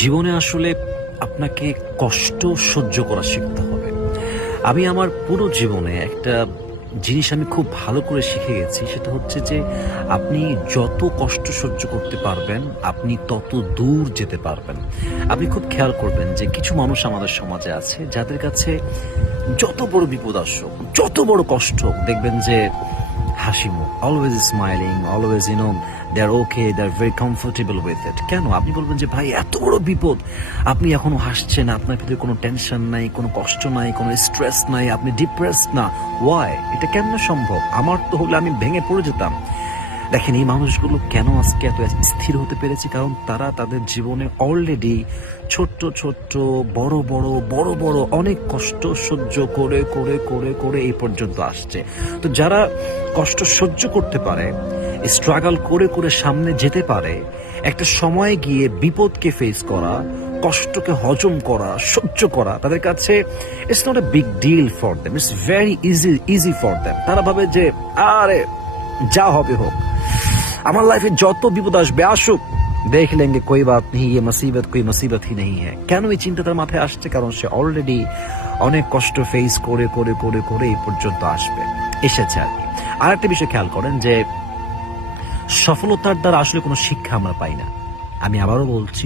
জীবনে আসলে আপনাকে কষ্ট সহ্য করা শিখতে হবে। আমি আমার পুরো জীবনে একটা জিনিস আমি খুব ভালো করে শিখে গেছি, সেটা হচ্ছে যে আপনি যত কষ্ট সহ্য করতে পারবেন, আপনি তত দূর যেতে পারবেন। আপনি খুব খেয়াল করবেন যে কিছু মানুষ আমাদের সমাজে আছে যাদের কাছে যত বড় বিপদ আসুক, যত বড় কষ্ট হোক, দেখবেন যে হাসি মুখ, always smiling, always they are okay, they are very comfortable with it. কেন? আপনি বলবেন যে ভাই এত বড় বিপদ, আপনি এখনো হাসছেন, আপনার ভিতরে কোনো টেনশন নাই, কোনো কষ্ট নাই, কোনো স্ট্রেস নাই, আপনি ডিপ্রেসড না। ওয়াই? এটা কেমনে সম্ভব? আমার তো হলে আমি ভেঙে পড়ে যেতাম। দেখেন, এই মানুষগুলো কেন আজকে এত স্থির হতে পেরেছে? কারণ তারা তাদের জীবনে অলরেডি ছোট্ট ছোট্ট, বড় বড়, বড় বড় অনেক কষ্ট সহ্য করে করে করে করে এই পর্যন্ত আসছে। তো যারা কষ্ট সহ্য করতে পারে, স্ট্রাগল করে করে সামনে যেতে পারে, একটা সময় গিয়ে বিপদকে ফেস করা, কষ্টকে হজম করা, সহ্য করা, তাদের কাছে it's not a big deal for them, it's very easy for them. তারা ভাবে যে আরে যা হবে হোক, আমার লাইফে যত বিপদ আসবে আসুক, দেখ লেঙ্গে, কোই বাত নেই, ये मुसीबत कोई मुसीबत ही नहीं है। কেন এই চিন্তা তার মাথায় আসছে? কারণ সে অলরেডি অনেক কষ্ট ফেস করে করে করে করে এই পর্যন্ত এসেছে আর কি। আর একটা বিষয় খেয়াল করেন যে সফলতার দ্বারা আসলে কোনো শিক্ষা আমরা পাই না। আমি আবারও বলছি,